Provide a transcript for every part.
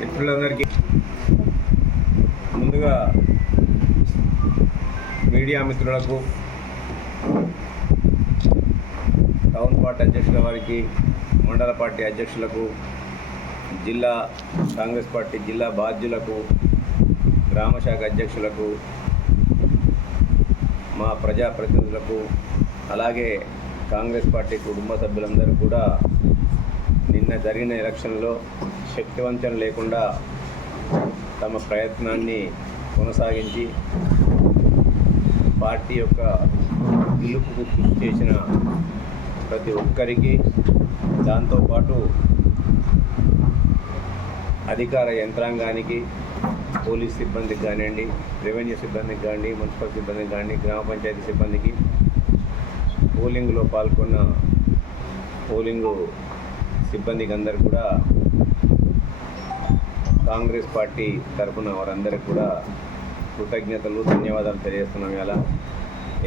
మిత్రులందరికీ ముందుగా మీడియా మిత్రులకు, టౌన్ పార్టీ అధ్యక్షుల వారికి, మండల పార్టీ అధ్యక్షులకు, జిల్లా కాంగ్రెస్ పార్టీ జిల్లా బాధ్యులకు, గ్రామ శాఖ అధ్యక్షులకు, మా ప్రజాప్రతినిధులకు, అలాగే కాంగ్రెస్ పార్టీ కుటుంబ సభ్యులందరూ కూడా నిన్న జరిగిన ఎలక్షన్లో శక్తివంచన లేకుండా తమ ప్రయత్నాన్ని కొనసాగించి పార్టీ యొక్క గెలుపుకు కృషి చేసిన ప్రతి ఒక్కరికి, దాంతోపాటు అధికార యంత్రాంగానికి, పోలీస్ సిబ్బందికి కానివ్వండి, రెవెన్యూ సిబ్బందికి కానివ్వండి, మున్సిపల్ సిబ్బందికి కానివ్వండి, గ్రామ పంచాయతీ సిబ్బందికి, పోలింగ్లో పాల్గొన్న పోలింగ్ సిబ్బందికి అందరు కూడా కాంగ్రెస్ పార్టీ తరఫున వారందరికీ కూడా కృతజ్ఞతలు, ధన్యవాదాలు తెలియజేస్తున్నాం. ఇలా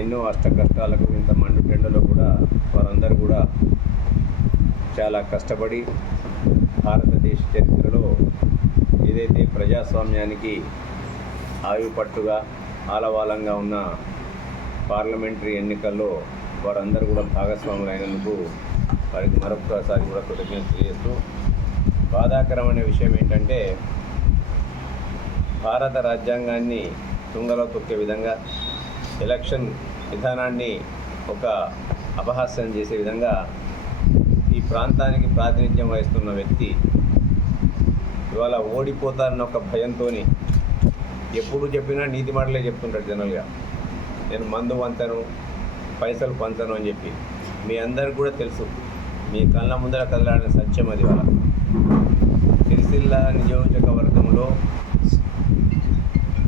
ఎన్నో అష్ట కష్టాలకు, ఇంత మండుటెండలో కూడా వారందరూ కూడా చాలా కష్టపడి భారతదేశ చరిత్రలో ఏదైతే ప్రజాస్వామ్యానికి ఆయుపట్టుగా ఆలవాలంగా ఉన్న పార్లమెంటరీ ఎన్నికల్లో వారందరూ కూడా భాగస్వాములు అయినందుకు వారికి మరొకసారి కూడా కృతజ్ఞతలు తెలియజేస్తూ, బాధాకరమైన విషయం ఏంటంటే భారత రాజ్యాంగాన్ని తుంగలో తొక్కే విధంగా, ఎలక్షన్ విధానాన్ని ఒక అపహాస్యం చేసే విధంగా ఈ ప్రాంతానికి ప్రాతినిధ్యం వహిస్తున్న వ్యక్తి ఇవాళ ఓడిపోతారన్న ఒక భయంతో ఎప్పుడు చెప్పినా నీతి మాటలే చెప్తుంటాడు జనరల్గా. నేను మందు పంచను, పైసలు పంచను అని చెప్పి మీ అందరికి కూడా తెలుసు. మీ కళ్ళ ముందర కదలాడిన సత్యం అది. వాళ్ళ సిరిసిల్ల నియోజకవర్గంలో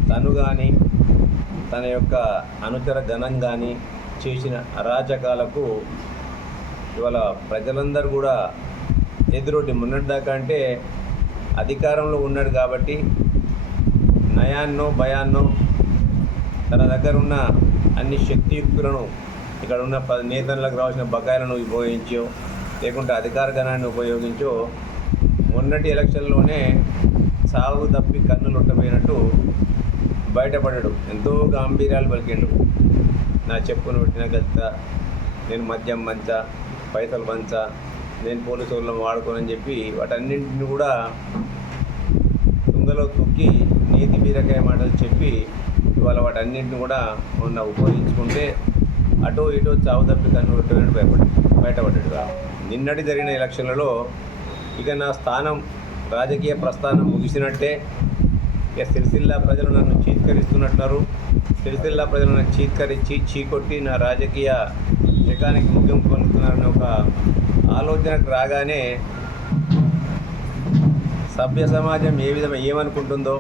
తను కానీ తన యొక్క అనుచర గణం కానీ చేసిన అరాచకాలకు ఇవాళ ప్రజలందరూ కూడా ఎదురొడ్డి మొన్నటిదాకా అంటే అధికారంలో ఉన్నాడు కాబట్టి నయాన్నో భయాన్నో తన దగ్గర ఉన్న అన్ని శక్తియుక్తులను, ఇక్కడ ఉన్న నేతలకు రావాల్సిన బకాయిలను ఉపయోగించో, లేకుంటే అధికార గణాన్ని ఉపయోగించో మొన్నటి ఎలక్షన్లోనే సాగు తప్పి కన్నులు ఉట్టపోయినట్టు బయటపడ్డాడు. ఎంతో గాంభీర్యాలు పలికిండు. నా చెప్పును పెట్టిన గద్ద, నేను మద్యం పంచా, పైసలు పంచా, నేను పోలీసు వాళ్ళని వాడుకోనని చెప్పి వాటన్నింటిని కూడా తుంగలో తొక్కి నీతి బీరకాయ మాటలు చెప్పి ఇవాళ వాటన్నింటిని కూడా మొన్న ఉపయోగించుకుంటే అటో ఇటో చావు తప్పి కన్ను బయటపడ్డాడు. నిన్నటి జరిగిన ఎలక్షన్లలో ఇక నా స్థానం, రాజకీయ ప్రస్థానం ముగిసినట్టే. ఇక సిరిసిల్ల ప్రజలు నన్ను చీత్కరిస్తున్నట్టున్నారు. సిరిసిల్ల ప్రజలు నన్ను చీత్కరించి చీకొట్టి నా రాజకీయ శకానికి ముగింపు పలుకుతున్నారని ఒక ఆలోచనకు రాగానే సభ్య సమాజం ఏమనుకుంటుందో,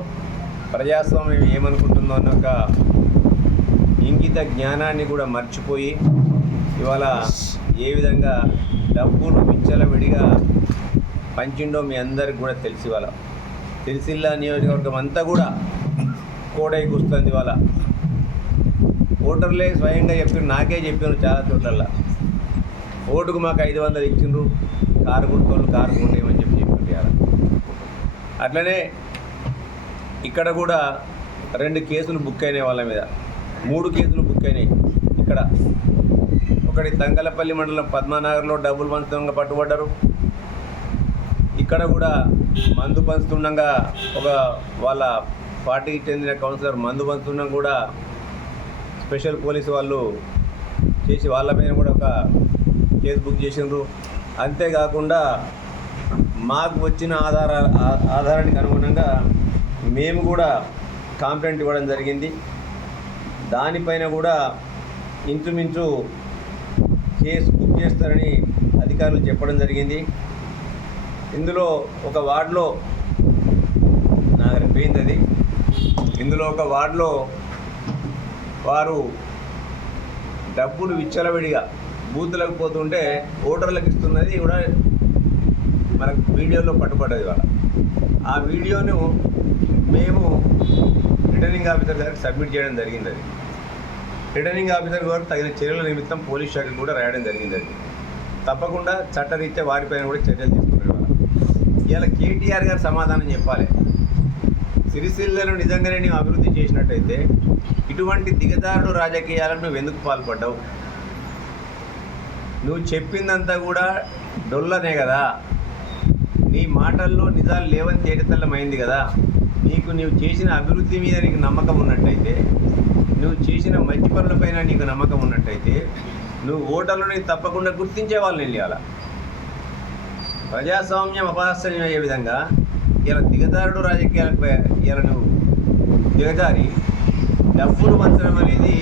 ప్రజాస్వామ్యం ఏమనుకుంటుందో అన్న ఒక ఇంగిత జ్ఞానాన్ని కూడా మర్చిపోయి ఇవాళ ఏ విధంగా డబ్బులు విచ్చలవిడిగా పంచిండో మీ అందరికి కూడా తెలిసి, ఇవాళ సిరిసిల్ల నియోజకవర్గం అంతా కూడా కోడై కూస్తుంది. ఇవాళ ఓటర్లే స్వయంగా చెప్పారు, నాకే చెప్పారు చాలా చోట్లల్లో, ఓటుకు మాకు 500 ఇచ్చిండ్రు, కారు గుర్తోళ్ళు కారు కొట్టేయమని చెప్పారు. అట్లనే ఇక్కడ కూడా 2 కేసులు బుక్ అయినాయి వాళ్ళ మీద, 3 కేసులు బుక్ అయినాయి. ఇక్కడ ఒకటి తంగలపల్లి మండలం పద్మానగర్లో డబ్బులు పంచుతుండగా పట్టుబడ్డారు. ఇక్కడ కూడా మందు పంచుతుండగా ఒక వాళ్ళ పార్టీకి చెందిన కౌన్సిలర్ మందు పంచుతుండగా కూడా స్పెషల్ పోలీసు వాళ్ళు చేసి వాళ్ళ పైన కూడా ఒక కేసు బుక్ చేసిండ్రు. అంతేకాకుండా మాకు వచ్చిన ఆధారానికి అనుగుణంగా మేము కూడా కంప్లైంట్ ఇవ్వడం జరిగింది. దానిపైన కూడా ఇంచుమించు కేసు బుక్ చేస్తారని అధికారులు చెప్పడం జరిగింది. ఇందులో ఒక వార్డులో నాకు పోయింది అది. ఇందులో ఒక వార్డులో వారు డబ్బులు విచ్చలవిడిగా బూతులకు పోతుంటే ఓటర్లకు ఇస్తున్నది కూడా మనకు వీడియోలో పట్టుబడ్డది. వాళ్ళ ఆ వీడియోను మేము రిటర్నింగ్ ఆఫీసర్ గారికి సబ్మిట్ చేయడం జరిగింది. అది రిటర్నింగ్ ఆఫీసర్ గారు తగిన చర్యల నిమిత్తం పోలీస్ శాఖకు కూడా రాయడం జరిగింది. అది తప్పకుండా చట్టరీత్యా వారిపైన కూడా చర్యలు తీసుకుంటారు. ఇలా కేటీఆర్ గారు సమాధానం చెప్పాలి. సిరిసిల్లను నిజంగానే నీవు అభివృద్ధి చేసినట్టయితే ఇటువంటి దిగజారుడు రాజకీయాలను నువ్వు ఎందుకు పాల్పడ్డావు? నువ్వు చెప్పిందంతా కూడా డొల్లనే కదా, నీ మాటల్లో నిజాలు లేవని తేటతెల్లమైంది కదా. నీవు చేసిన అభివృద్ధి మీద నీకు నమ్మకం ఉన్నట్టయితే, నువ్వు చేసిన మంచి పనులపైన నీకు నమ్మకం ఉన్నట్టయితే నువ్వు ఓటర్లని తప్పకుండా గుర్తించే వాళ్ళని వెళ్ళాల. ప్రజాస్వామ్యం అపహాస్యం అయ్యే విధంగా ఇలా దిగజారుడు రాజకీయాలపై ఇలా నువ్వు దిగజారి డబ్బులు పంచడం అనేది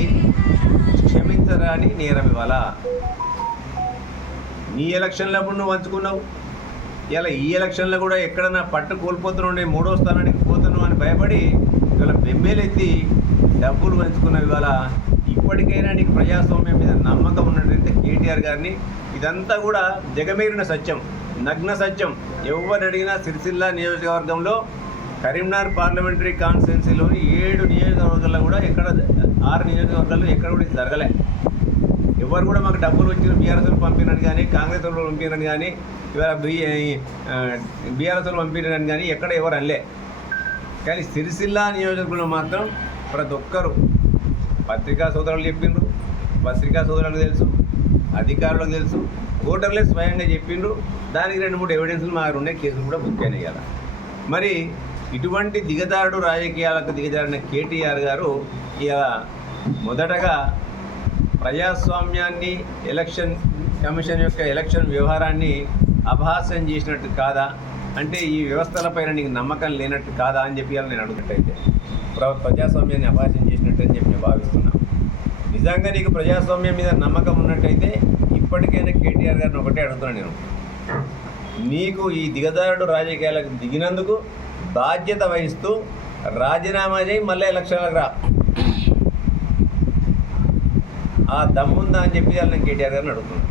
క్షమించరాని నేరం. ఇవాళ నీ ఎలక్షన్లప్పుడు నువ్వు పంచుకున్నావు. ఇలా ఈ ఎలక్షన్లో కూడా ఎక్కడన్నా పట్టు కోల్పోతున్నావు, 3వ స్థానానికి పోతున్నావు అని భయపడి ఇవాళ బెంబేలెత్తి డబ్బులు పంచుకున్నావు. ఇవాళ ఇప్పటికైనా నీకు ప్రజాస్వామ్యం మీద నమ్మకం ఉన్నట్టయితే కేటీఆర్ గారిని, ఇదంతా కూడా జగమేరిన సత్యం, నగ్న సత్యం. ఎవరు అడిగినా సిరిసిల్ల నియోజకవర్గంలో కరీంనగర్ పార్లమెంటరీ కాన్స్టిట్యున్సీలోని 7 నియోజకవర్గాల్లో కూడా 6 నియోజకవర్గాల్లో ఎక్కడ కూడా ఇది జరగలే. ఎవరు కూడా మాకు డబ్బులు వచ్చిన బీఆర్ఎస్లు పంపినని కానీ, కాంగ్రెస్ వాళ్ళు పంపినని కానీ, ఇవాళ బీఆర్ఎస్లు పంపినని కానీ ఎక్కడ ఎవరు అనలే. కానీ సిరిసిల్ల నియోజకవర్గంలో మాత్రం ప్రతి ఒక్కరు పత్రికా సోదరులు చెప్పిండ్రు, పత్రికా సోదరులకు తెలుసు, అధికారులకు తెలుసు, ఓటర్లే స్వయంగా చెప్పిండ్రు. దానికి 2-3 ఎవిడెన్స్లు మా ఉండే కేసులు కూడా బుక్ అయినాయి కదా. మరి ఇటువంటి దిగజారుడు రాజకీయాలకు దిగజారిన కేటీఆర్ గారు ఇలా మొదటగా ప్రజాస్వామ్యాన్ని, ఎలక్షన్ కమిషన్ యొక్క ఎలక్షన్ వ్యవహారాన్ని అపహాస్యం చేసినట్టు కాదా? అంటే ఈ వ్యవస్థలపైన నీకు నమ్మకం లేనట్టు కాదా అని చెప్పి నేను అడుగునట్టయితే ప్రజాస్వామ్యాన్ని అపహాస్యం చేసినట్టు అని చెప్పి నేను భావిస్తున్నాను. నిజంగా నీకు ప్రజాస్వామ్యం మీద నమ్మకం ఉన్నట్టయితే ఇప్పటికైనా కేటీఆర్ గారిని ఒకటే అడుగుతున్నాను నేను, నీకు ఈ దిగజారుడు రాజకీయాలకు దిగినందుకు బాధ్యత వహిస్తూ రాజీనామా చేయి, మళ్ళీ ఎలక్షన్లకు రా. ఆ దమ్ముందా అని చెప్పి నేను కేటీఆర్ గారిని అడుగుతున్నాను.